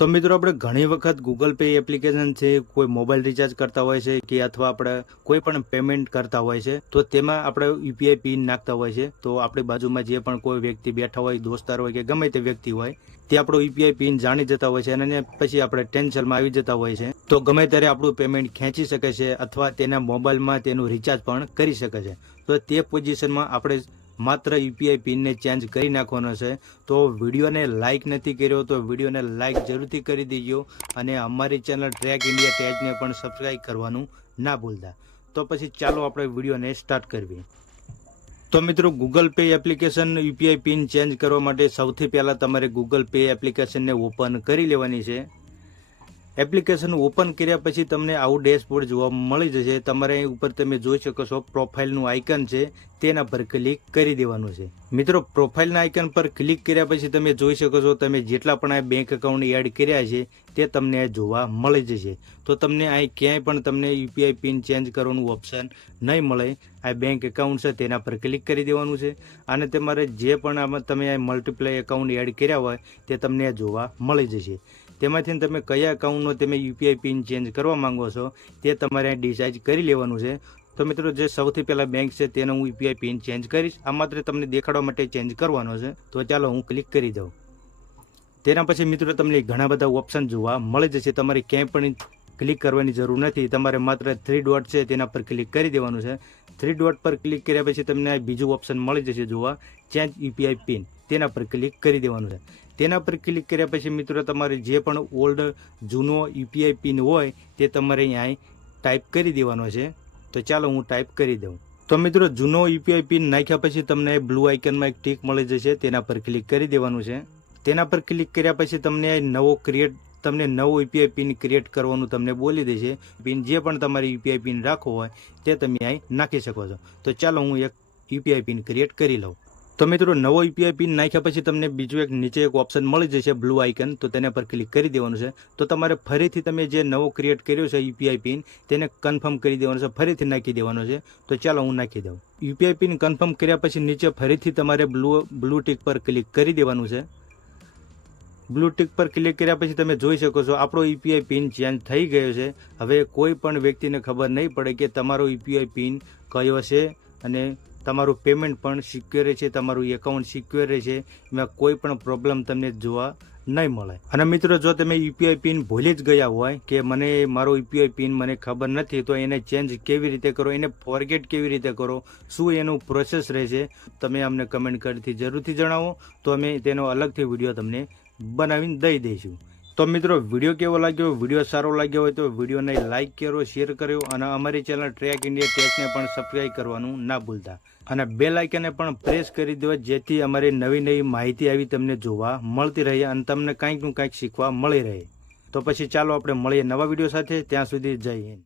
તો મિત્રો આપણે ઘણી વખત ગૂગલ પે એપ્લિકેશન છે, કોઈ મોબાઈલ રિચાર્જ કરતા હોય છે કે અથવા આપણે કોઈ પણ પેમેન્ટ કરતા હોય છે તો તેમાં આપણે યુપીઆઈ પિન નાખતા હોય છે. તો આપણી બાજુમાં જે પણ કોઈ વ્યક્તિ બેઠા હોય, દોસ્તાર હોય કે ગમે તે વ્યક્તિ હોય, તે આપણો યુપીઆઈ પિન જાણી જતા હોય છે અને પછી આપણે ટેન્શનમાં આવી જતા હોય છે. તો ગમે ત્યારે આપણું પેમેન્ટ ખેંચી શકે છે અથવા તેના મોબાઈલમાં તેનું રિચાર્જ પણ કરી શકે છે. તો તે પોઝિશનમાં આપણે માત્ર યુપીઆઈ પિનને ચેન્જ કરી નાખવાનો છે. તો વિડીયોને લાઇક નથી કર્યો તો વિડીયોને લાઇક જરૂરથી કરી દેજો અને અમારી ચેનલ ટ્રેક ઇન્ડિયા ટેચને પણ સબસ્ક્રાઈબ કરવાનું ના ભૂલતા. તો પછી ચાલો આપણે વિડીયોને સ્ટાર્ટ કરવી. તો મિત્રો Google pay application UPI pin change કરવા માટે સૌથી પહેલાં તમારે ગૂગલ પે એપ્લિકેશનને ઓપન કરી લેવાની છે. એપ્લિકેશન ઓપન કર્યા પછી તમને આવું ડેશબોર્ડ જોવા મળી જશે. તમારે અહીં ઉપર તમે જોઈ શકો છો પ્રોફાઇલનું આઇકન છે, તેના પર ક્લિક કરી દેવાનું છે. મિત્રો પ્રોફાઇલના આઇકન પર ક્લિક કર્યા પછી તમે જોઈ શકો છો તમે જેટલા પણ આ બેંક એકાઉન્ટ એડ કર્યા છે તે તમને જોવા મળી જશે. તો તમને અહીં ક્યાંય પણ તમને યુપીઆઈ પિન ચેન્જ કરવાનું ઓપ્શન નહીં મળે. આ બેંક એકાઉન્ટ છે તેના પર ક્લિક કરી દેવાનું છે અને તમારે જે પણ આમાં તમે આ મલ્ટીપ્લાય એકાઉન્ટ એડ કર્યા હોય તે તમને જોવા મળી જશે. તેમાંથી તમે કયા એકાઉન્ટનો તમે યુપીઆઈ પિન ચેન્જ કરવા માંગો છો તે તમારે ડિસાઇડ કરી લેવાનું છે. તો મિત્રો જે સૌથી પહેલા બેંક છે તેનો હું યુપીઆઈ પિન ચેન્જ કરીશ. આ માત્ર તમને દેખાડવા માટે ચેન્જ કરવાનો છે. તો ચાલો હું ક્લિક કરી દઉં. તેના પછી મિત્રો તમને ઘણા બધા ઓપ્શન જોવા મળી જશે. તમારે ક્યાંય પણ ક્લિક કરવાની જરૂર નથી. તમારે માત્ર 3 ડોટ છે તેના પર ક્લિક કરી દેવાનું છે. 3 ડોટ પર ક્લિક કર્યા પછી તમને બીજું ઓપ્શન મળી જશે જોવા, ચેન્જ યુપીઆઈ પિન. તેના પર ક્લિક કરી દેવાનું છે. તેના પર ક્લિક કર્યા પછી મિત્રો તમારે જે પણ ઓલ્ડ જૂનો યુપીઆઈ પિન હોય તે તમારે અહીં ટાઈપ કરી દેવાનો છે. તો ચાલો હું ટાઈપ કરી દઉં. તો મિત્રો જૂનો યુપીઆઈ પિન નાખ્યા પછી તમને બ્લુ આઇકનમાં એક ટીક મળી જશે, તેના પર ક્લિક કરી દેવાનું છે. તેના પર ક્લિક કર્યા પછી તમને નવો યુપીઆઈ પિન ક્રિએટ કરવાનું તમને બોલી દેશે. પિન જે પણ તમારે યુપીઆઈ પિન રાખવો હોય તે તમે અહીં નાખી શકો છો. તો ચાલો હું એક યુપીઆઈ પિન ક્રિએટ કરી લઉં. તો મિત્રો નવો યુપીઆઈ પિન નાખ્યા પછી તમને બીજું નીચે એક ઓપ્શન મળી જશે બ્લુ આઇકન. તો તેના પર ક્લિક કરી દેવાનું છે. તો તમારે ફરીથી તમે જે નવો ક્રિએટ કર્યો છે યુપીઆઈ પિન તેને કન્ફર્મ કરી દેવાનો છે, ફરીથી નાખી દેવાનો છે. તો ચાલો હું નાખી દઉં. યુપીઆઈ પિન કન્ફર્મ કર્યા પછી નીચે ફરીથી તમારે બ્લુ ટિક પર ક્લિક કરી દેવાનું છે. બ્લુ ટિક પર ક્લિક કર્યા પછી તમે જોઈ શકો છો આપણો યુપીઆઈ પિન ચેન્જ થઈ ગયો છે. હવે કોઈ પણ વ્યક્તિને ખબર નહીં પડે કે તમારો યુપીઆઈ પિન કયો છે અને તમારું પેમેન્ટ પણ સિક્યોર છે, તમારું એકાઉન્ટ સિક્યોર છે. એમાં કોઈ પણ પ્રોબ્લેમ તમને જોવા નહીં મળે. અને મિત્રો જો તમે યુપીઆઈ પિન ભૂલી જ ગયા હોય કે મારો યુપીઆઈ પિન મને ખબર નથી, તો એને ચેન્જ કેવી રીતે કરો, એને ફોરગેટ કેવી રીતે કરો, શું એનું પ્રોસેસ રહેશે, તમે અમને કમેન્ટ કરતી જરૂરથી જણાવો. તો અમે તેનો અલગથી વિડીયો તમને બનાવીને દઈ દઈશું. તો મિત્રો વિડીયો કેવો લાગ્યો, વિડીયો સારો લાગ્યો હોય તો વિડીયોને લાઇક કરો, શેર કર્યો અને અમારી ચેનલ ટ્રેક ઇન્ડિયા ટેચને પણ સબસ્ક્રાઈબ કરવાનું ના ભૂલતા અને બેલ આઇકનને પણ પ્રેસ કરી દો જેથી અમારી નવી માહિતી આવી તમને જોવા મળતી રહે અને તમને કંઈક શીખવા મળી રહે. તો પછી ચાલો આપણે મળીએ નવા વિડીયો સાથે. ત્યાં સુધી જય હિન્દ.